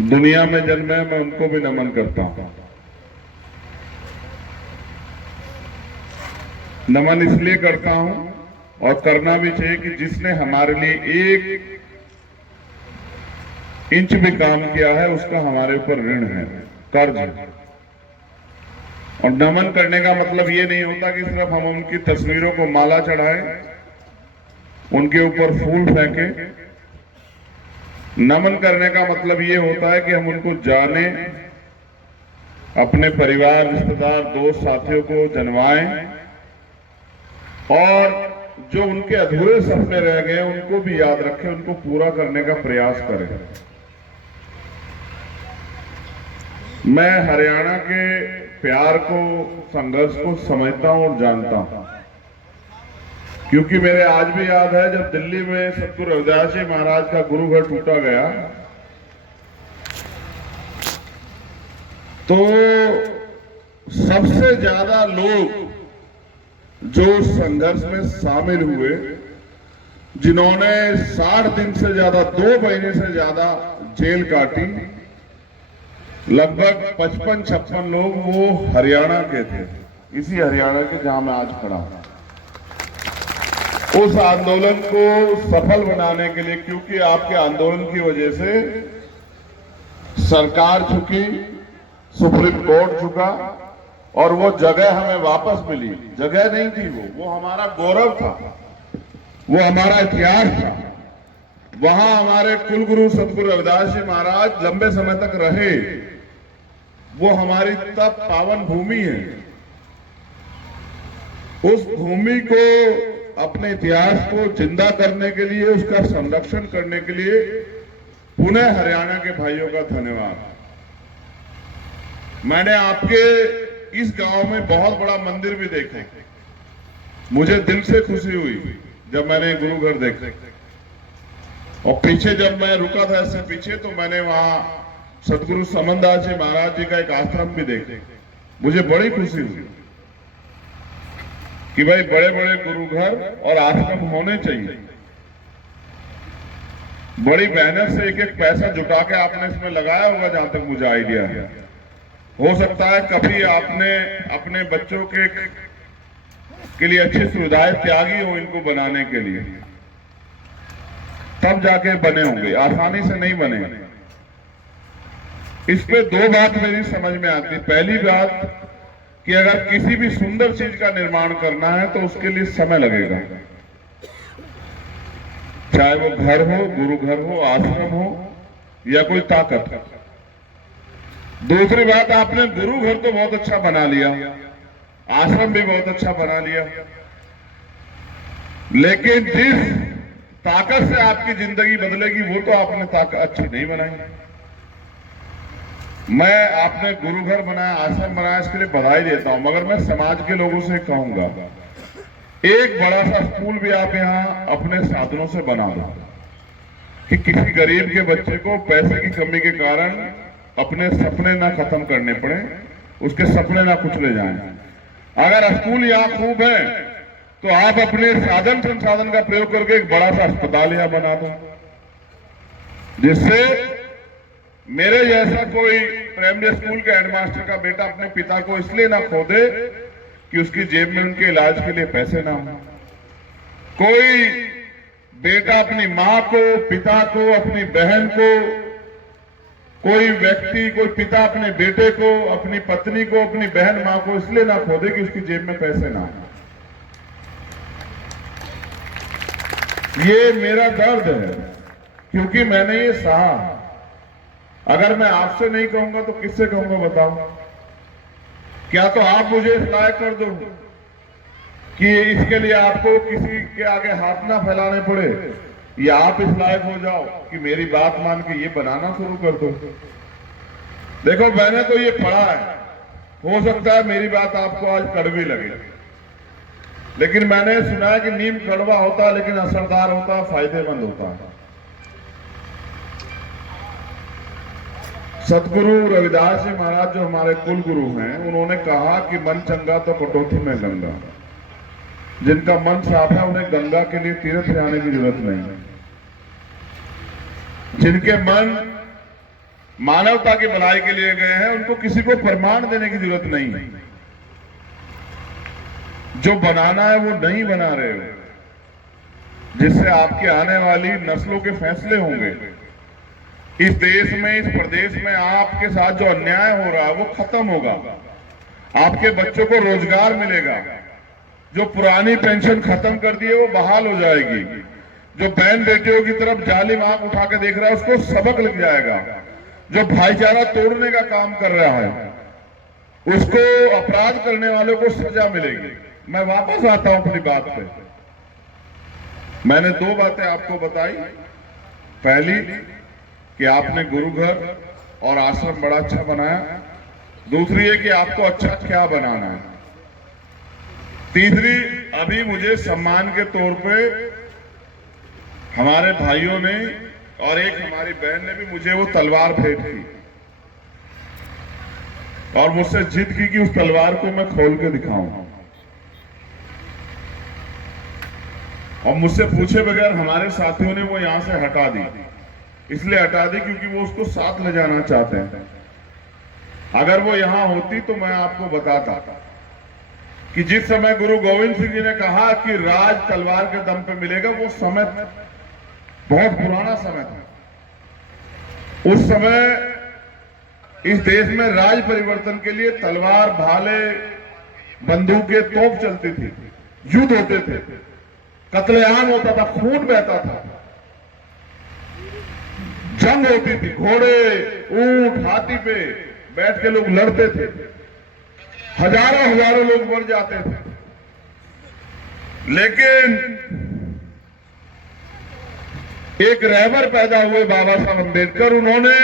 दुनिया में जन्मे, मैं उनको भी नमन करता हूं। नमन इसलिए करता हूं और करना भी चाहिए कि जिसने हमारे लिए एक इंच भी काम किया है उसका हमारे ऊपर ऋण है, कर्ज है। और नमन करने का मतलब ये नहीं होता कि सिर्फ हम उनकी तस्वीरों को माला चढ़ाएं, उनके ऊपर फूल फेंकें। नमन करने का मतलब ये होता है कि हम उनको जाने, अपने परिवार, रिश्तेदार, दोस्त, साथियों को जनवाएं और जो उनके अधूरे सपने रह गए उनको भी याद रखें, उनको पूरा करने का प्रयास करें। मैं हरियाणा के प्यार को, संघर्ष को समझता हूं और जानता हूं, क्योंकि मेरे आज भी याद है जब दिल्ली में सतगुरु रविदास जी महाराज का गुरु घर टूटा गया तो सबसे ज्यादा लोग जो संघर्ष में शामिल हुए, जिन्होंने 60 दिन से ज्यादा, 2 महीने से ज्यादा जेल काटी, लगभग 55-56 लोग वो हरियाणा के थे, इसी हरियाणा के जहां मैं आज खड़ा हूं। उस आंदोलन को सफल बनाने के लिए, क्योंकि आपके आंदोलन की वजह से सरकार झुकी, सुप्रीम कोर्ट झुका और वो जगह हमें वापस मिली। जगह नहीं थी वो हमारा गौरव था, वो हमारा इतिहास था। वहां हमारे कुलगुरु सतगुरु रविदास जी महाराज लंबे समय तक रहे। वो हमारी तप पावन भूमि है। उस भूमि को, अपने इतिहास को जिंदा करने के लिए, उसका संरक्षण करने के लिए पुनः हरियाणा के भाइयों का धन्यवाद। मैंने आपके इस गांव में बहुत बड़ा मंदिर भी देखा, मुझे दिल से खुशी हुई जब मैंने गुरु घर देखे। और पीछे जब मैं रुका था, इससे पीछे, तो मैंने वहां सतगुरु समनदास जी महाराज जी का एक आश्रम भी देखे। मुझे बड़ी खुशी हुई कि भाई बड़े बड़े गुरु घर और आश्रम होने चाहिए। बड़ी मेहनत से एक एक पैसा जुटा के आपने इसमें लगाया होगा, जहां तक मुझे आइडिया है। हो सकता है कभी आपने अपने बच्चों के लिए अच्छी सुविधाएं त्यागी हो इनको बनाने के लिए, तब जाके बने होंगे, आसानी से नहीं बने। इस पे 2 बात मेरी समझ में आती। पहली बात कि अगर किसी भी सुंदर चीज का निर्माण करना है तो उसके लिए समय लगेगा, चाहे वो घर हो, गुरु घर हो, आश्रम हो या कोई ताकत। दूसरी बात, आपने गुरु घर तो बहुत अच्छा बना लिया, आश्रम भी बहुत अच्छा बना लिया, लेकिन जिस ताकत से आपकी जिंदगी बदलेगी वो तो आपने ताकत अच्छी नहीं बनाई। मैं आपने गुरु घर बनाया, आश्रम बनाया, इसके लिए बधाई देता हूं, मगर मैं समाज के लोगों से कहूंगा एक बड़ा सा स्कूल भी आप यहां अपने साधनों से बना दो कि किसी गरीब के बच्चे को पैसे की कमी के कारण अपने सपने ना खत्म करने पड़े, उसके सपने ना कुचले जाएं। अगर स्कूल यहां खूब है तो आप अपने साधन संसाधन का प्रयोग करके एक बड़ा सा अस्पताल यहां बना दो, जिससे मेरे जैसा कोई प्राइमरी स्कूल के हेडमास्टर का बेटा अपने पिता को इसलिए ना खो दे कि उसकी जेब में उनके इलाज के लिए पैसे ना हो। कोई बेटा अपनी मां को, पिता को, अपनी बहन को, कोई व्यक्ति, कोई पिता अपने बेटे को, अपनी पत्नी को, अपनी बहन मां को इसलिए ना खो दे कि उसकी जेब में पैसे ना हो। ये मेरा दर्द है, क्योंकि मैंने ये सहा। अगर मैं आपसे नहीं कहूंगा तो किससे कहूंगा बताओ? क्या तो आप मुझे इस लायक कर दो कि इसके लिए आपको किसी के आगे हाथ ना फैलाने पड़े, या आप इस लायक हो जाओ कि मेरी बात मान के ये बनाना शुरू कर दो। देखो, मैंने तो ये पढ़ा है, हो सकता है मेरी बात आपको आज कड़वी लगे, लेकिन मैंने सुना है कि नीम कड़वा होता है लेकिन असरदार होता है, फायदेमंद होता है। सतगुरु रविदास जी महाराज जो हमारे कुल गुरु हैं, उन्होंने कहा कि मन चंगा तो कटौती में गंगा। जिनका मन साफ है उन्हें गंगा के लिए तीर्थ जाने की जरूरत नहीं है। जिनके मन मानवता की भलाई के लिए गए हैं, उनको किसी को प्रमाण देने की जरूरत नहीं है। जो बनाना है वो नहीं बना रहे हो, जिससे आपकी आने वाली नस्लों के फैसले होंगे। इस देश में, इस प्रदेश में आपके साथ जो अन्याय हो रहा है वो खत्म होगा। आपके बच्चों को रोजगार मिलेगा। जो पुरानी पेंशन खत्म कर दी है वो बहाल हो जाएगी। जो बहन बेटियों की तरफ जालिम आंख उठा के देख रहा है उसको सबक लग जाएगा। जो भाईचारा तोड़ने का काम कर रहा है उसको, अपराध करने वालों को सजा मिलेगी। मैं वापस आता हूं अपनी बात पे। मैंने 2 बातें आपको बताई। पहली कि आपने गुरु घर और आश्रम बड़ा अच्छा बनाया। दूसरी है कि आपको अच्छा क्या बनाना है। तीसरी, अभी मुझे सम्मान के तौर पे हमारे भाइयों ने और एक हमारी बहन ने भी मुझे वो तलवार भेंट की और मुझसे जिद की कि उस तलवार को मैं खोल के दिखाऊं। और मुझसे पूछे बगैर हमारे साथियों ने वो यहां से हटा दी। इसलिए हटा दी क्योंकि वो उसको साथ ले जाना चाहते हैं। अगर वो यहां होती तो मैं आपको बताता कि जिस समय गुरु गोविंद सिंह जी ने कहा कि राज तलवार के दम पे मिलेगा, वो समय बहुत पुराना समय था। उस समय इस देश में राज परिवर्तन के लिए तलवार, भाले, बंदूकें, तोप चलती थी, युद्ध होते थे, कत्लेआम होता था, खून बहता था, जंग होती थी, घोड़े, ऊंट, हाथी पे बैठ के लोग लड़ते थे, हजारों हजारों लोग मर जाते थे। लेकिन एक रहबर पैदा हुए बाबा साहब अम्बेडकर, उन्होंने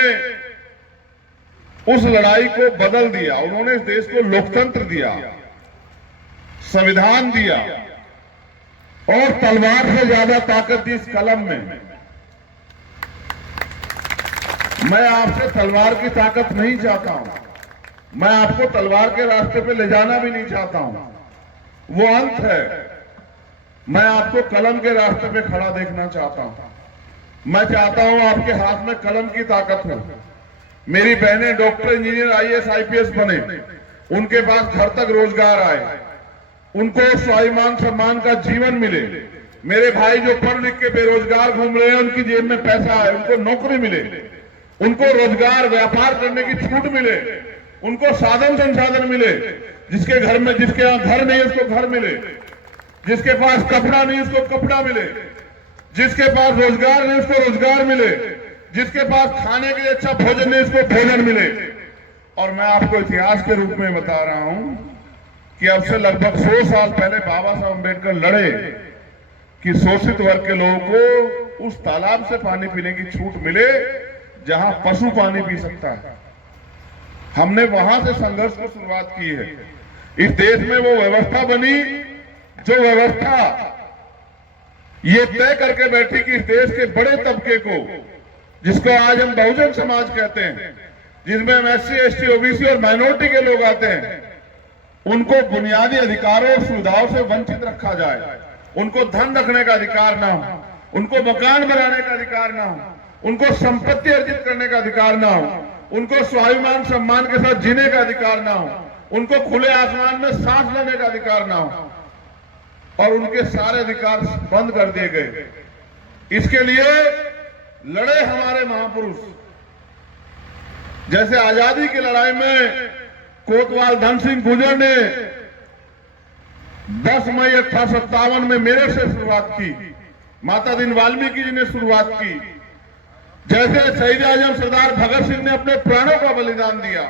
उस लड़ाई को बदल दिया। उन्होंने इस देश को लोकतंत्र दिया, संविधान दिया और तलवार से ज्यादा ताकत दी इस कलम में। मैं आपसे तलवार की ताकत नहीं चाहता हूं, मैं आपको तलवार के रास्ते पे ले जाना भी नहीं चाहता हूं, वो अंत है। मैं आपको कलम के रास्ते पे खड़ा देखना चाहता हूं। मैं चाहता हूं आपके हाथ में कलम की ताकत हो। मेरी बहनें डॉक्टर, इंजीनियर, IAS, IPS बने, उनके पास घर तक रोजगार आए, उनको स्वाभिमान सम्मान का जीवन मिले। मेरे भाई जो पढ़ लिख के बेरोजगार घूम रहे हैं, उनकी जेब में पैसा आए, उनको नौकरी मिले, उनको रोजगार, व्यापार करने की छूट मिले, उनको साधन संसाधन मिले। जिसके यहाँ घर नहीं उसको घर मिले, जिसके पास कपड़ा नहीं उसको कपड़ा मिले, जिसके पास रोजगार नहीं उसको रोजगार मिले, जिसके पास खाने के लिए अच्छा भोजन नहीं उसको भोजन मिले। और मैं आपको इतिहास के रूप में बता रहा हूं कि अब से लगभग 100 साल पहले बाबा साहब अम्बेडकर लड़े कि शोषित वर्ग के लोगों को उस तालाब से पानी पीने की छूट मिले जहां पशु पानी पी सकता है। हमने वहां से संघर्ष की शुरुआत की है। इस देश में वो व्यवस्था बनी जो व्यवस्था ये तय करके बैठी कि इस देश के बड़े तबके को, जिसको आज हम बहुजन समाज कहते हैं, जिसमें SC, ST, OBC और माइनॉरिटी के लोग आते हैं, उनको बुनियादी अधिकारों और सुविधाओं से वंचित रखा जाए। उनको धन रखने का अधिकार ना हो, उनको मकान बनाने का अधिकार ना हो, उनको संपत्ति अर्जित करने का अधिकार ना हो, उनको स्वाभिमान सम्मान के साथ जीने का अधिकार ना हो, उनको खुले आसमान में सांस लेने का अधिकार ना हो, और उनके सारे अधिकार बंद कर दिए गए। इसके लिए लड़े हमारे महापुरुष। जैसे आजादी की लड़ाई में कोतवाल धन सिंह गुर्जर ने 10 मई 1857 में मेरठ से शुरुआत की, माता दीन वाल्मीकि जी ने शुरुआत की, जैसे शहीद आजम सरदार भगत सिंह ने अपने प्राणों का बलिदान दिया।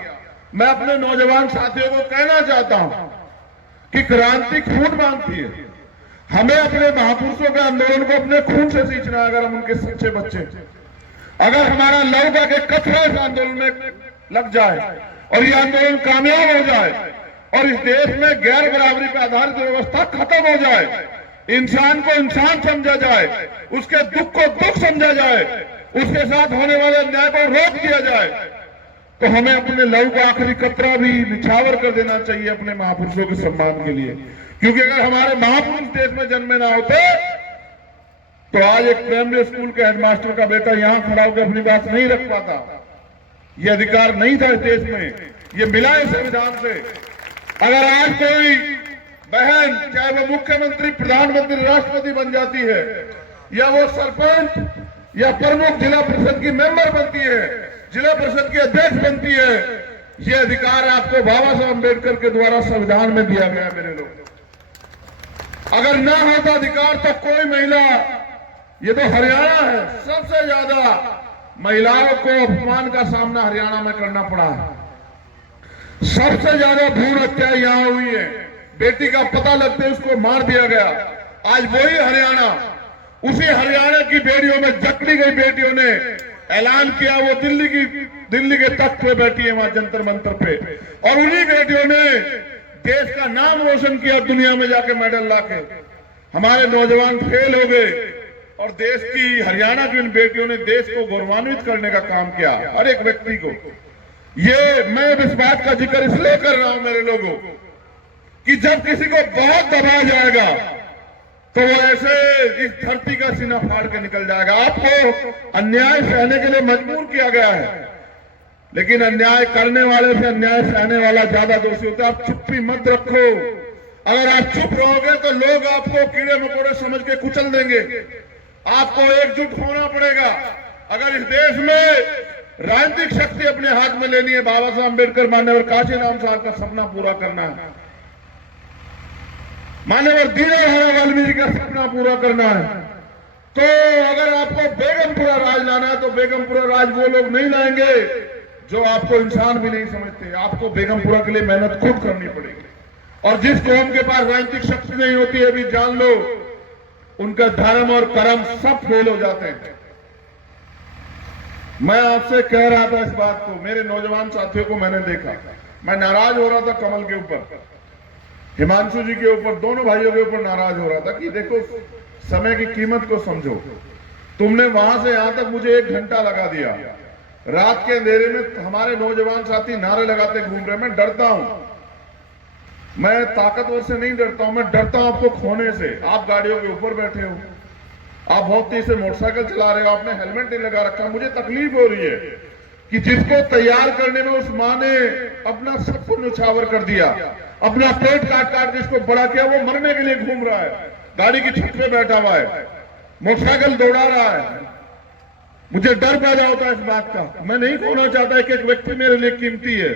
मैं अपने नौजवान साथियों को कहना चाहता हूं कि क्रांति खून मांगती है। हमें अपने महापुरुषों के आंदोलन को अपने खून से सींचना, अगर हम उनके सच्चे बच्चे, अगर हमारा लहू का के कचरा इस आंदोलन में लग जाए और ये आंदोलन कामयाब हो जाए और इस देश में गैर बराबरी पर आधारित व्यवस्था खत्म हो जाए, इंसान को इंसान समझा जाए, उसके दुख को दुख समझा जाए, उसके साथ होने वाले अन्याय को रोक दिया जाए, तो हमें अपने लहू का आखिरी कतरा भी निछावर कर देना चाहिए अपने महापुरुषों के सम्मान के लिए। क्योंकि अगर हमारे महापुरुष देश में जन्मे ना होते तो आज एक प्राइमरी स्कूल के हेडमास्टर का बेटा यहां खड़ा होकर अपनी बात नहीं रख पाता। ये अधिकार नहीं था इस देश में, ये मिला है संविधान से। अगर आज कोई बहन, चाहे वो मुख्यमंत्री, प्रधानमंत्री, राष्ट्रपति बन जाती है, या वो सरपंच या प्रमुख जिला परिषद की मेंबर बनती है, जिला परिषद की अध्यक्ष बनती है, ये अधिकार आपको बाबा साहब अम्बेडकर के द्वारा संविधान में दिया गया मेरे लोग। अगर ना होता अधिकार तो कोई महिला, ये तो हरियाणा है, सबसे ज्यादा महिलाओं को अपमान का सामना हरियाणा में करना पड़ा है। सबसे ज्यादा भ्रूण हत्या यहां हुई है, बेटी का पता लगते उसको मार दिया गया। आज वही हरियाणा, उसी हरियाणा की बेटियों में जकड़ी गई बेटियों ने ऐलान किया वो दिल्ली के तख्त पे बैठी है वहां जंतर मंतर पे, और उन्हीं बेटियों ने देश का नाम रोशन किया दुनिया में जाके मेडल लाके। हमारे नौजवान फेल हो गए और देश की, हरियाणा की उन बेटियों ने देश को गौरवान्वित करने का काम किया, हर एक व्यक्ति को। ये मैं इस बात का जिक्र इसलिए कर रहा हूं मेरे लोगों कि जब किसी को बहुत दबाया जाएगा तो वो ऐसे इस धरती का सीना फाड़ के निकल जाएगा। आपको अन्याय सहने के लिए मजबूर किया गया है, लेकिन अन्याय करने वाले से अन्याय सहने वाला ज्यादा दोषी होता है। आप चुप्पी मत रखो। अगर आप चुप रहोगे तो लोग आपको कीड़े मकोड़े समझ के कुचल देंगे। आपको एकजुट होना पड़ेगा। अगर इस देश में राजनीतिक शक्ति अपने हाथ में लेनी है, बाबा साहब अम्बेडकर, मान्यवर काशीराम साहब का सपना पूरा करना है, मान्यवर दीनदयाल वाल्मीकि का सपना पूरा करना है, तो अगर आपको बेगमपुरा राज लाना है तो बेगमपुरा राज वो लोग नहीं लाएंगे जो आपको इंसान भी नहीं समझते। आपको बेगमपुरा के लिए मेहनत खुद करनी पड़ेगी। और जिस कौम के पास राजनीतिक शक्ति नहीं होती है, अभी जान लो, उनका धर्म और कर्म सब फेल हो जाते हैं। मैं आपसे कह रहा था इस बात को, मेरे नौजवान साथियों को मैंने देखा, मैं नाराज हो रहा था कमल के ऊपर, हिमांशु जी के ऊपर, दोनों भाइयों के ऊपर नाराज हो रहा था कि देखो समय की कीमत को समझो। तुमने वहां से यहां तक मुझे 1 घंटा लगा दिया। रात के अंधेरे में हमारे नौजवान साथी नारे लगाते घूम रहे। मैं डरता हूं, मैं ताकतवर से नहीं डरता हूं, मैं डरता हूं आपको खोने से। आप गाड़ियों के ऊपर बैठे हो, आप बहुत तेज से मोटरसाइकिल चला रहे हो, आपने हेलमेट नहीं लगा रखा। मुझे तकलीफ हो रही है कि जिसको तैयार करने में उस मां ने अपना सब कुछ न्यौछावर कर दिया, अपना पेट काट काट जिसको बड़ा किया, वो मरने के लिए घूम रहा है, गाड़ी की छत पे बैठा हुआ है, मोटरसाइकिल दौड़ा रहा है। मुझे डर पैदा होता है इस बात का। मैं नहीं खोना चाहता कि एक व्यक्ति मेरे लिए कीमती है।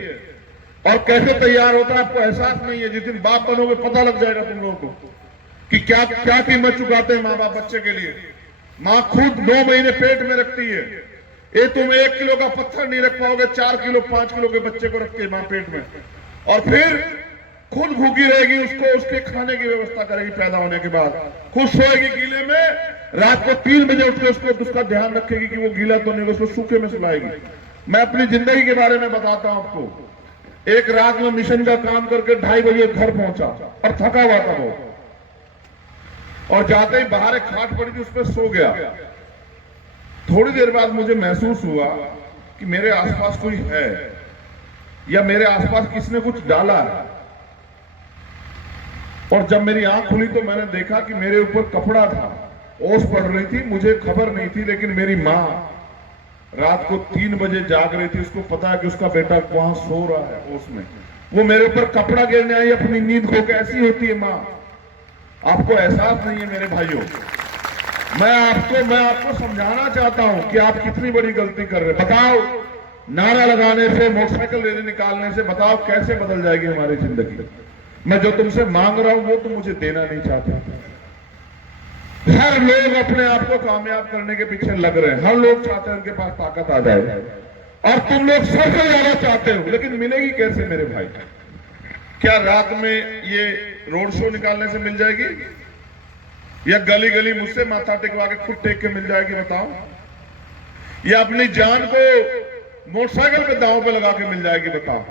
और कैसे तैयार होता है आपको एहसास नहीं है। जिस दिन बाप बनोगे पता लग जाएगा तुम लोगों को कि क्या क्या कीमत चुकाते हैं माँ बाप बच्चे के लिए। माँ खुद 9 महीने पेट में रखती है। ये तुम 1 किलो का पत्थर नहीं रख पाओगे, 4 किलो 5 किलो के बच्चे को रखती है माँ पेट में, और फिर खुद भूखी रहेगी, उसको उसके खाने की व्यवस्था करेगी पैदा होने के बाद, खुद सोएगी गीले में, रात को 3 बजे उठ के उसका ध्यान रखेगी कि वो गीला तो नहीं, उसको सूखे में सुलाएगी। मैं अपनी जिंदगी के बारे में बताता हूं आपको। एक रात में मिशन का काम करके 2:30 बजे घर पहुंचा और थका हुआ था बहुत, और जाते ही बाहर एक खाट पड़ी थी, उस पर सो गया। थोड़ी देर बाद मुझे महसूस हुआ कि मेरे आसपास कोई है या मेरे आसपास किसने कुछ डाला है। और जब मेरी आंख खुली तो मैंने देखा कि मेरे ऊपर कपड़ा था, ओस पड़ रही थी, मुझे खबर नहीं थी, लेकिन मेरी माँ रात को 3 बजे जाग रही थी। उसको पता है कि उसका बेटा वहां सो रहा है ओस में, वो मेरे ऊपर कपड़ा गिरने आई अपनी नींद को। कैसी होती है माँ, आपको एहसास नहीं है मेरे भाइयों। मैं आपको समझाना चाहता हूं कि आप कितनी बड़ी गलती कर रहे हैं। बताओ, नारा लगाने से, मोटरसाइकिल रैली निकालने से, बताओ कैसे बदल जाएगी हमारी जिंदगी। मैं जो तुमसे मांग रहा हूं वो तुम मुझे देना नहीं चाहते। हर लोग अपने आप को कामयाब करने के पीछे लग रहे हैं, हर लोग चाहते हैं उनके पास ताकत आ जाए, और तुम लोग सबसे ज्यादा चाहते हो, लेकिन मिलेगी कैसे मेरे भाई? क्या रात में ये रोड शो निकालने से मिल जाएगी, या गली गली मुझसे माथा टिकवा के खुद टेक के मिल जाएगी? बताओ, या अपनी जान को मोटरसाइकिल पे दांव पे लगा के मिल जाएगी? बताओ,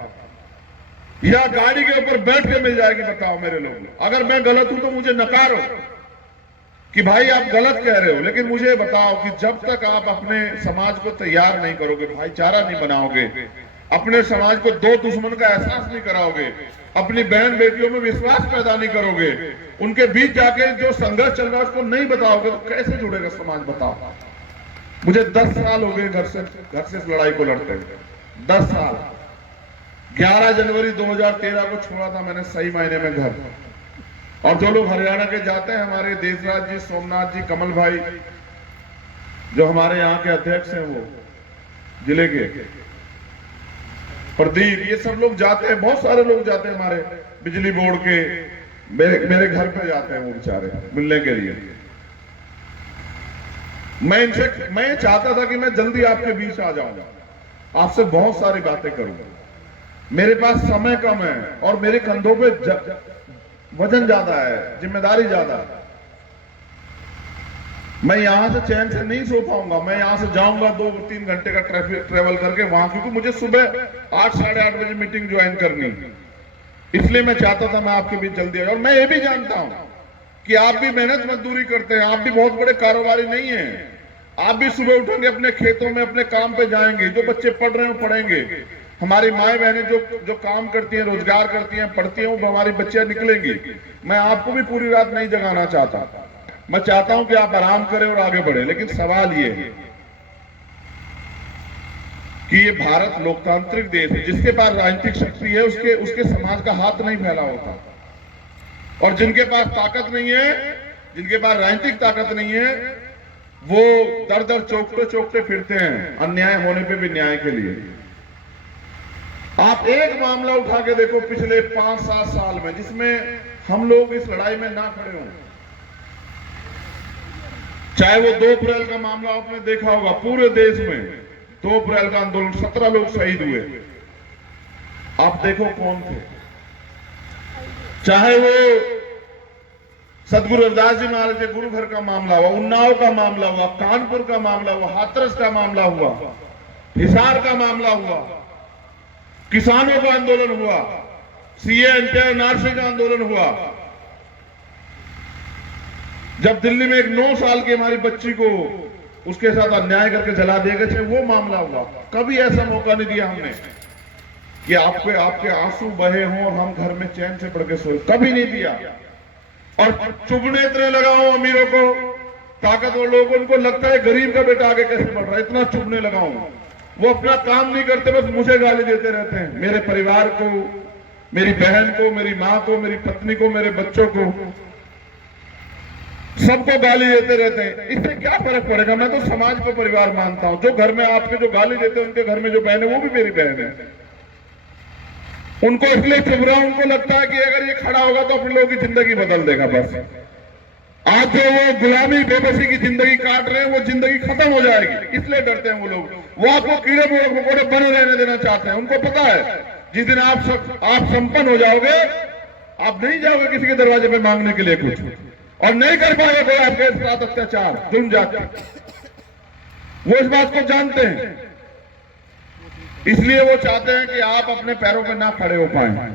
या गाड़ी के ऊपर बैठ के मिल जाएगी? बताओ मेरे लोग। अगर मैं गलत हूं तो मुझे नकारो कि भाई आप गलत कह रहे हो, लेकिन मुझे बताओ कि जब तक आप अपने समाज को तैयार नहीं करोगे, भाईचारा नहीं बनाओगे, अपने समाज को 2 दुश्मन का एहसास नहीं कराओगे, अपनी बहन बेटियों में विश्वास पैदा नहीं करोगे, उनके बीच जाके जो संघर्ष चल रहा है उसको नहीं बताओगे, तो कैसे जुड़ेगा समाज? बताओ। मुझे 10 साल हो गए घर से इस लड़ाई को लड़ते हुए। 10 साल। 11 जनवरी 2013 को छोड़ा था मैंने सही मायने में घर। और जो लोग हरियाणा के जाते हैं, हमारे देशराज जी, सोमनाथ जी, कमल भाई, जो हमारे यहाँ के अध्यक्ष हैं, वो जिले के प्रदीप, ये सब लोग जाते हैं, बहुत सारे लोग जाते हैं हमारे बिजली बोर्ड के, मेरे घर पे जाते हैं वो बेचारे मिलने के लिए। मैं चाहता था कि मैं जल्दी आपके बीच आ जाऊंगा, आपसे बहुत सारी बातें करूंगा। मेरे पास समय कम है और मेरे कंधों पे वजन ज्यादा है, जिम्मेदारी ज्यादा है। मैं यहां से चैन से नहीं सो पाऊंगा। मैं यहां से जाऊंगा 2-3 घंटे का ट्रेवल करके वहां, क्योंकि मुझे सुबह 8 साढ़े 8 बजे मीटिंग ज्वाइन करनी है। इसलिए मैं चाहता था मैं आपके बीच जल्दी आ जाऊं। और मैं ये भी जानता हूं कि आप भी मेहनत मजदूरी करते हैं, आप भी बहुत बड़े कारोबारी नहीं हैं। आप भी सुबह उठेंगे, अपने खेतों में अपने काम पे जाएंगे, जो बच्चे पढ़ रहे हैं वो पढ़ेंगे। हमारी माए बहनें जो काम करती हैं, रोजगार करती हैं, पढ़ती हैं, वो हमारी बच्चियां निकलेंगी। मैं आपको भी पूरी रात नहीं जगाना चाहता। मैं चाहता हूं कि आप आराम करें और आगे बढ़े। लेकिन सवाल ये है कि ये भारत लोकतांत्रिक देश है, जिसके पास राजनीतिक शक्ति है उसके समाज का हाथ नहीं फैला होता। और जिनके पास ताकत नहीं है, जिनके पास राजनीतिक ताकत नहीं है, वो दर दर चौकते चौकते फिरते हैं अन्याय होने पे भी न्याय के लिए। आप एक मामला उठा के देखो पिछले 5-7 साल में जिसमें हम लोग इस लड़ाई में ना खड़े हों। चाहे वो 2 अप्रैल का मामला आपने देखा होगा, पूरे देश में 2 अप्रैल का आंदोलन, 17 लोग शहीद हुए। आप देखो कौन थे। चाहे वो सदगुरु रविदास जी महाराज के गुरु घर का मामला हुआ, उन्नाव का मामला हुआ, कानपुर का मामला हुआ, हाथरस का मामला हुआ, हिसार का मामला हुआ, किसानों का आंदोलन हुआ, सीए एनआरसी का आंदोलन हुआ, जब दिल्ली में एक 9 साल की हमारी बच्ची को उसके साथ अन्याय करके जला दिया गया, वो मामला हुआ। कभी ऐसा मौका नहीं दिया हमने कि आपके आंसू बहे हों और हम घर में चैन से पड़ के सोए, कभी नहीं दिया। और चुभने इतने लगाओ अमीरों को, ताकतवर लोगों को, उनको लगता है गरीब का बेटा आगे कैसे बढ़ रहा है, इतना चुभने लगाऊं। वो अपना काम नहीं करते, बस मुझे गाली देते रहते हैं, मेरे परिवार को, मेरी बहन को, मेरी मां को, मेरी पत्नी को, मेरे बच्चों को, सबको गाली देते रहते हैं। इससे क्या फर्क पड़ेगा? मैं तो समाज को परिवार मानता हूं। जो घर में आपके जो गाली देते हैं, उनके घर में जो बहन है वो भी मेरी बहन है। उनको इसलिए चुभ रहा, उनको लगता है कि अगर ये खड़ा होगा तो अपने लोगों की जिंदगी बदल देगा। बस आज जो वो गुलामी बेबसी की जिंदगी काट रहे हैं, वो जिंदगी खत्म हो जाएगी, इसलिए डरते हैं वो लोग। वो आपको कीड़े मकोड़े बने रहने देना चाहते हैं। उनको पता है जिस दिन आप संपन्न हो जाओगे, आप नहीं जाओगे किसी के दरवाजे पे मांगने के लिए कुछ, और नहीं कर पाएगा कोई आपके साथ अत्याचार, जुल्म जाति। वो इस बात को जानते हैं, इसलिए वो चाहते हैं कि आप अपने पैरों पर ना खड़े हो पाए।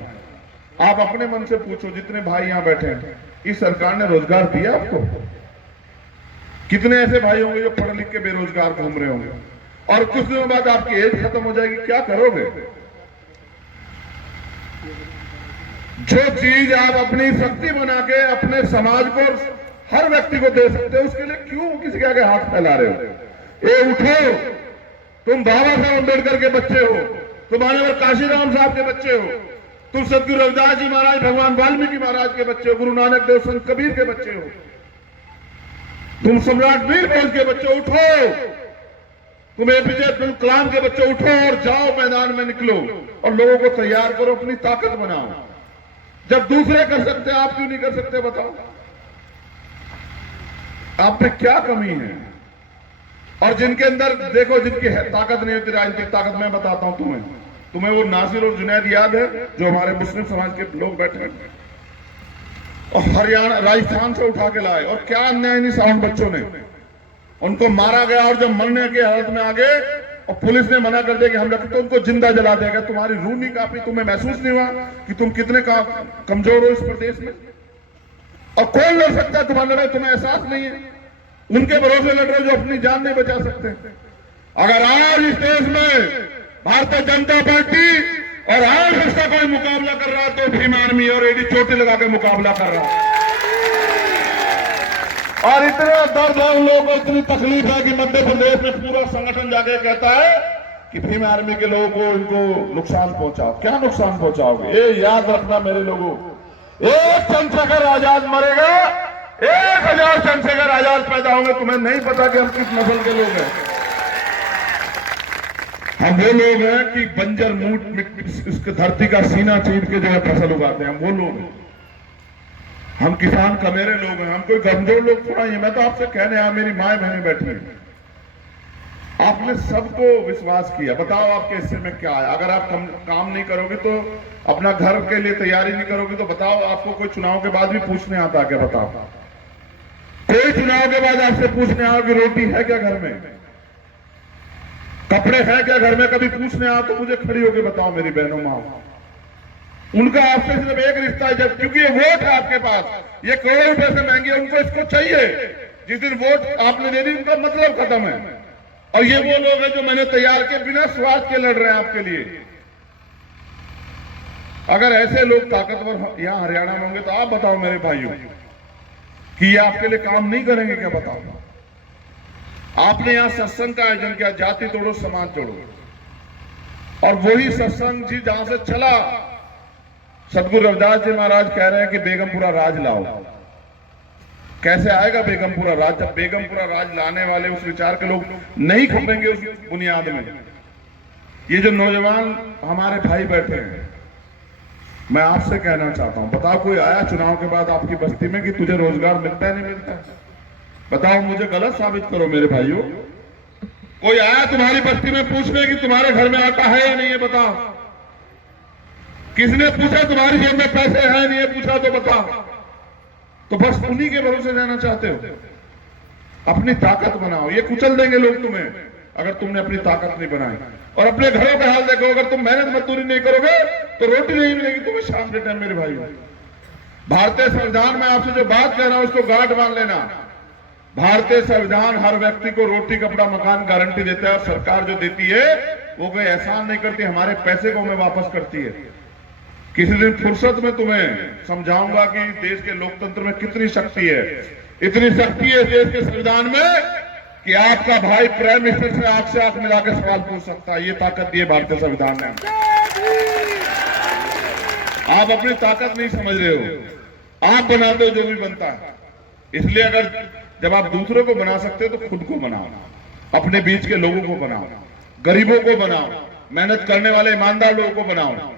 आप अपने मन से पूछो, जितने भाई यहां बैठे हैं, इस सरकार ने रोजगार दिया आपको? कितने ऐसे भाई होंगे जो पढ़ लिख के बेरोजगार घूम रहे होंगे, और कुछ दिनों बाद आपकी एज खत्म हो जाएगी, क्या करोगे? जो चीज आप अपनी शक्ति बना के अपने समाज को, हर व्यक्ति को दे सकते हो, उसके लिए क्यों किसी के आगे हाथ फैला रहे हो? ये उठो, तुम बाबा साहब अम्बेडकर के बच्चे हो, तुम मानवर काशीराम साहब के बच्चे हो, तुम सदगुरु रविदास जी महाराज, भगवान वाल्मीकि महाराज के बच्चे हो, गुरु नानक देव, संत कबीर के बच्चे हो, तुम सम्राट वीर भोज के बच्चे, उठो। तुम एपीजे अब्दुल कलाम के बच्चे, उठो और जाओ, मैदान में निकलो और लोगों को तैयार करो, अपनी ताकत बनाओ। जब दूसरे कर सकते हैं, आप क्यों नहीं कर सकते? बताओ, आप में क्या कमी है? और जिनके अंदर देखो, जिनकी ताकत नहीं होती, राजनीतिक ताकत, मैं बताता हूं तुम्हें वो नासिर और जुनैद याद है, जो हमारे मुस्लिम समाज के लोग बैठे हैं, और हरियाणा राजस्थान से उठा के लाए, और क्या अन्याय नहीं साउंड बच्चों ने, उनको मारा गया। और जब मरने की हालत में आ गए और पुलिस ने मना कर दिया कि हम रखते, तो उनको जिंदा जला देगा। तुम्हारी रूह नहीं कांपी? तुम्हें महसूस नहीं हुआ कि तुम कितने कमजोर हो इस प्रदेश में? और कौन लड़ सकता है तुम्हारी लड़ाई? तुम्हें एहसास नहीं है? उनके भरोसे लड़ रहे जो अपनी जान नहीं बचा सकते। अगर आज इस देश में भारतीय जनता पार्टी और आरएसएस का कोई मुकाबला कर रहा है, तो भीम आर्मी और एडी चोटी लगा के मुकाबला कर रहा है। और इतना दर्द है उन लोगों को, इतनी तकलीफ है कि मध्य प्रदेश में पूरा संगठन जाके कहता है कि भीम आर्मी के लोगों को इनको नुकसान पहुंचाओ। क्या नुकसान पहुंचाओगे? ये याद रखना मेरे लोगों, एक चंद्रशेखर आजाद मरेगा, 1000 चंद्रशेखर आजाद पैदा होंगे। तुम्हें नहीं पता कि हम किस नस्ल के लोग हैं। हम वो लोग हैं कि बंजर मूट इसके धरती का सीना चीर के जो है फसल उगाते हैं, हम वो लोग हैं। हम किसान कमेरे लोग हैं, हम कोई कमजोर लोग थोड़ा ही। मैं तो आपसे कहने आया, मेरी माए बहनें बैठी हैं, आपने सबको विश्वास किया। बताओ आपके हिस्से में क्या है? अगर आप काम नहीं करोगे तो, अपना घर के लिए तैयारी नहीं करोगे तो बताओ, आपको कोई चुनाव के बाद भी पूछने आता क्या? बताओ, कोई चुनाव के बाद आपसे पूछने आओ कि रोटी है क्या घर में, कपड़े हैं क्या घर में? कभी पूछने आओ तो मुझे खड़ी होकर बताओ मेरी बहनों माँ। उनका आपसे सिर्फ एक रिश्ता है, जब क्योंकि ये वोट है आपके पास, ये करोड़ों रुपए से महंगी है, उनको इसको चाहिए। जिस दिन वोट आपने दे दी उनका मतलब खत्म है। और ये वो लोग हैं जो मैंने तैयार किए, बिना स्वार्थ के लड़ रहे हैं आपके लिए। अगर ऐसे लोग ताकतवर यहां हरियाणा में होंगे तो आप बताओ मेरे भाइयों कि ये आपके लिए काम नहीं करेंगे क्या? बताओ। आपने यहां सत्संग का आयोजन किया, जाति तोड़ो समाज तोड़ो, और वही सत्संग जी जहां से चला, सदगुरु रविदास जी महाराज कह रहे हैं कि बेगमपुरा राज लाओ। कैसे आएगा बेगमपुरा राज जब बेगमपुरा राज लाने वाले उस विचार के लोग नहीं खपेंगे उस बुनियाद में? ये जो नौजवान हमारे भाई बैठे हैं, मैं आपसे कहना चाहता हूं, बताओ कोई आया चुनाव के बाद आपकी बस्ती में कि तुझे रोजगार मिलता है नहीं मिलता है? बताओ, मुझे गलत साबित करो मेरे भाइयों। कोई आया तुम्हारी बस्ती में पूछने कि तुम्हारे घर में आटा है या नहीं है? बताओ। किसने पूछा तुम्हारी जेब में पैसे हैं नहीं है? पूछा तो बताओ। तो बस उन्हीं के भरोसे रहना चाहते हो? अपनी ताकत बनाओ, ये कुचल देंगे लोग तुम्हें अगर तुमने अपनी ताकत नहीं बनाई। और अपने घरों का हाल देखो, अगर तुम मेहनत मजदूरी नहीं करोगे तो रोटी नहीं मिलेगी तुम्हें शाम के टाइम। मेरे भाई, भारतीय संविधान में आपसे जो बात कह रहा हूं उसको गांठ बांध लेना। भारतीय संविधान हर व्यक्ति को रोटी कपड़ा मकान गारंटी देता है, और सरकार जो देती है वो कोई एहसान नहीं करती, हमारे पैसे को हमें वापस करती है। किसी दिन फुर्सत में तुम्हें समझाऊंगा कि देश के लोकतंत्र में कितनी शक्ति है। इतनी शक्ति है देश के संविधान में कि आपका भाई प्राइम मिनिस्टर से आंख मिलाकर सवाल पूछ सकता है। ये ताकत दी है भारतीय संविधान ने। आप अपनी ताकत नहीं समझ रहे हो, आप बनाते हो जो भी बनता है। इसलिए अगर जब आप दूसरों को बना सकते हो तो खुद को बनाओ, अपने बीच के लोगों को बनाओ, गरीबों को बनाओ, मेहनत करने वाले ईमानदार लोगों को बनाओ,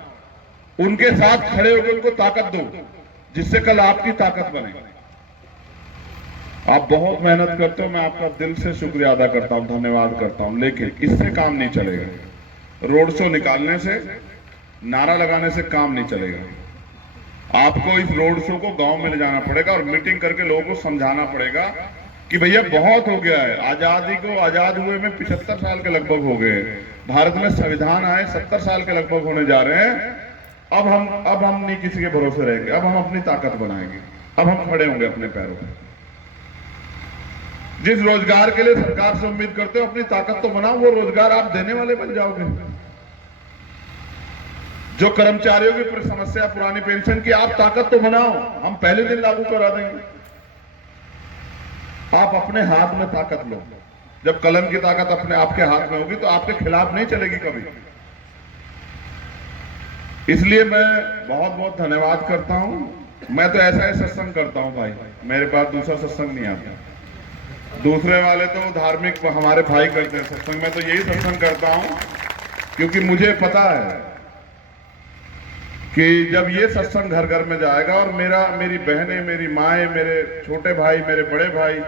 उनके साथ खड़े होकर उनको ताकत दो, जिससे कल आपकी ताकत बने। आप बहुत मेहनत करते हो, मैं आपका दिल से शुक्रिया अदा करता हूं, धन्यवाद करता हूं, लेकिन इससे काम नहीं चलेगा। रोड शो निकालने से, नारा लगाने से काम नहीं चलेगा। आपको इस रोड शो को गांव में ले जाना पड़ेगा और मीटिंग करके लोगों को समझाना पड़ेगा कि भैया बहुत हो गया है। आजादी को आजाद हुए में 75 साल के लगभग हो गए। भारत में संविधान आए 70 साल के लगभग होने जा रहे हैं। अब हम नहीं किसी के भरोसे रहेंगे, अब हम अपनी ताकत बनाएंगे, अब हम खड़े होंगे अपने पैरों पर। जिस रोजगार के लिए सरकार से उम्मीद करते हो, अपनी ताकत तो बनाओ, वो रोजगार आप देने वाले बन जाओगे। जो कर्मचारियों की समस्या पुरानी पेंशन की, आप ताकत तो बनाओ, हम पहले दिन लागू करा देंगे। आप अपने हाथ में ताकत लो। जब कलम की ताकत अपने आपके हाथ में होगी तो आपके खिलाफ नहीं चलेगी कभी। इसलिए मैं बहुत बहुत धन्यवाद करता हूं। मैं तो ऐसा ही सत्संग करता हूं भाई, मेरे पास दूसरा सत्संग नहीं आता। दूसरे वाले तो धार्मिक हमारे भाई करते हैं सत्संग, मैं तो यही सत्संग करता हूं क्योंकि मुझे पता है कि जब ये सत्संग घर घर में जाएगा और मेरी बहनें, मेरी माएँ, मेरे छोटे भाई, मेरे बड़े भाई,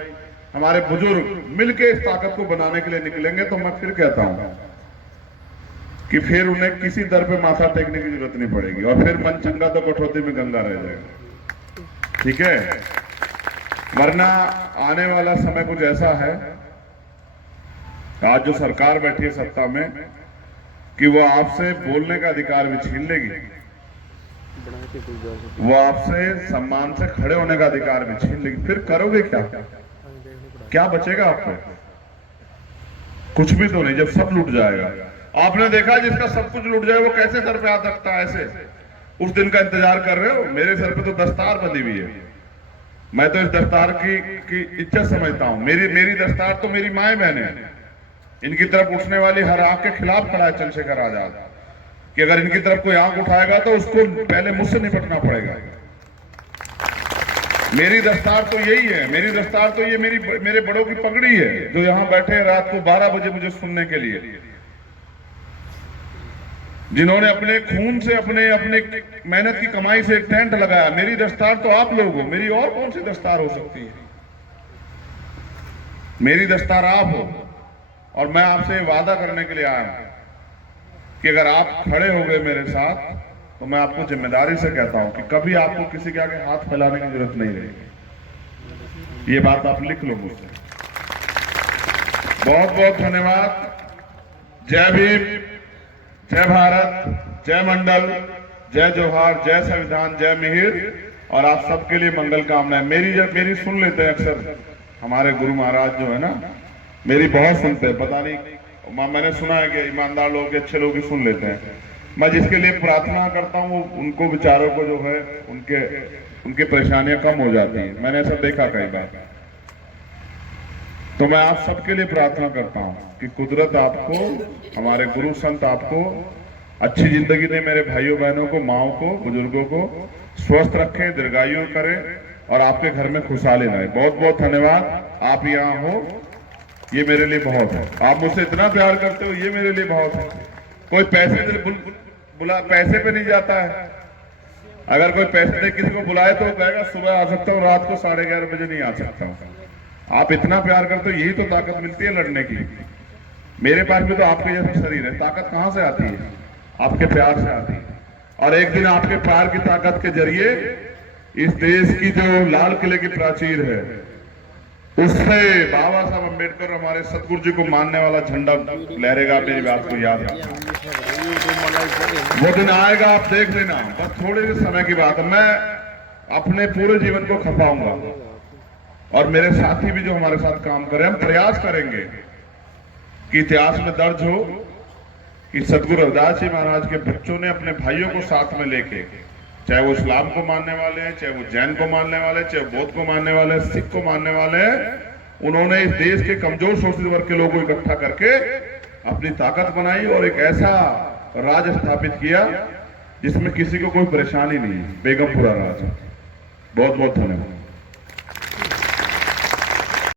हमारे बुजुर्ग मिलके इस ताकत को बनाने के लिए निकलेंगे, तो मैं फिर कहता हूं कि फिर उन्हें किसी दर पे माथा टेकने की जरूरत नहीं पड़ेगी और फिर मन चंगा तो कठौती में गंगा रह जाएगा। ठीक है? वरना आने वाला समय कुछ ऐसा है, आज जो सरकार बैठी है सत्ता में, कि वो आपसे बोलने का अधिकार भी छीन लेगी, वो आपसे सम्मान से खड़े होने का अधिकार भी छीन लेगी। फिर करोगे क्या? क्या बचेगा आपको? कुछ भी तो नहीं, जब सब लूट जाएगा। आपने देखा जिसका सब कुछ लूट जाए वो कैसे सर पे हाथ रखता है, ऐसे उस दिन का इंतजार कर रहे हो। मेरे सर पे तो दस्तार बंधी हुई है, मैं तो इस दस्तार की इज्जत समझता हूं। मेरी दस्तार तो मेरी माए बहने, इनकी तरफ उठने वाली हर आंख के खिलाफ खड़ा है चंद्रशेखर आजाद, कि अगर इनकी तरफ कोई आंख उठाएगा तो उसको पहले मुझसे निपटना पड़ेगा। मेरी दस्तार तो यही है, मेरी दस्तार तो ये मेरे बड़ों की पगड़ी है, जो यहां बैठे हैं रात को 12 बजे मुझे सुनने के लिए, जिन्होंने अपने खून से अपने मेहनत की कमाई से एक टेंट लगाया। मेरी दस्तार तो आप लोग हो, मेरी और कौन सी दस्तार हो सकती है? मेरी दस्तार आप हो। और मैं आपसे वादा करने के लिए आया हूं कि अगर आप खड़े हो गए मेरे साथ, तो मैं आपको जिम्मेदारी से कहता हूं कि कभी आपको किसी के आगे हाथ फैलाने की जरूरत नहीं रहेगी। ये बात आप लिख लो मुझसे। बहुत बहुत धन्यवाद। जय भीम, जय भारत, जय मंडल, जय जोहार, जय संविधान, जय मिहिर, और आप सबके लिए मंगल कामनाएं। मेरी सुन लेते हैं अक्सर हमारे गुरु महाराज जो है ना, मेरी बहुत सुनते हैं। पता नहीं, मैंने सुना है कि ईमानदार लोग, अच्छे लोग ही सुन लेते हैं। मैं जिसके लिए प्रार्थना करता हूँ उनको बेचारों को जो है उनकी परेशानियां कम हो जाती है। मैंने ऐसा देखा कई बार। तो मैं आप सबके लिए प्रार्थना करता हूं कि कुदरत आपको, हमारे गुरु संत आपको अच्छी जिंदगी दे। मेरे भाइयों बहनों को, माओ को, बुजुर्गों को स्वस्थ रखें, दीर्घायु करें और आपके घर में खुशहाली लाए। बहुत बहुत धन्यवाद। आप यहाँ हो, ये मेरे लिए बहुत है। आप मुझसे इतना प्यार करते हो, ये मेरे लिए बहुत है। कोई पैसे पे नहीं जाता है। अगर कोई पैसे दे किसी को बुलाए तो वो कहेगा सुबह आ सकता हूँ, रात को 11:30 बजे नहीं आ सकता हूँ। आप इतना प्यार करते हो, यही तो ताकत मिलती है लड़ने की। मेरे पास भी तो आपके जैसा शरीर है, ताकत कहां से आती है? आपके प्यार से आती है। और एक दिन आपके प्यार की ताकत के जरिए इस देश की जो लाल किले की प्राचीर है, उससे बाबा साहब अम्बेडकर हमारे सतगुरु जी को मानने वाला झंडा लहरेगा। मेरी बात को याद रखना, वो दिन आएगा, आप देख लेना। बस थोड़े से समय की बात है। मैं अपने पूरे जीवन को खपाऊंगा और मेरे साथी भी जो हमारे साथ काम करें, हम प्रयास करेंगे कि इतिहास में दर्ज हो कि सतगुरु रविदास जी महाराज के बच्चों ने अपने भाइयों को साथ में लेके, चाहे वो इस्लाम को मानने वाले हैं, चाहे वो जैन को मानने वाले, चाहे बौद्ध को मानने वाले, सिख को मानने वाले, उन्होंने इस देश के कमजोर शोषित वर्ग के लोगों को इकट्ठा करके अपनी ताकत बनाई और एक ऐसा राज स्थापित किया जिसमें किसी को कोई परेशानी नहीं है। बेगमपुरा राज। बहुत बहुत धन्यवाद।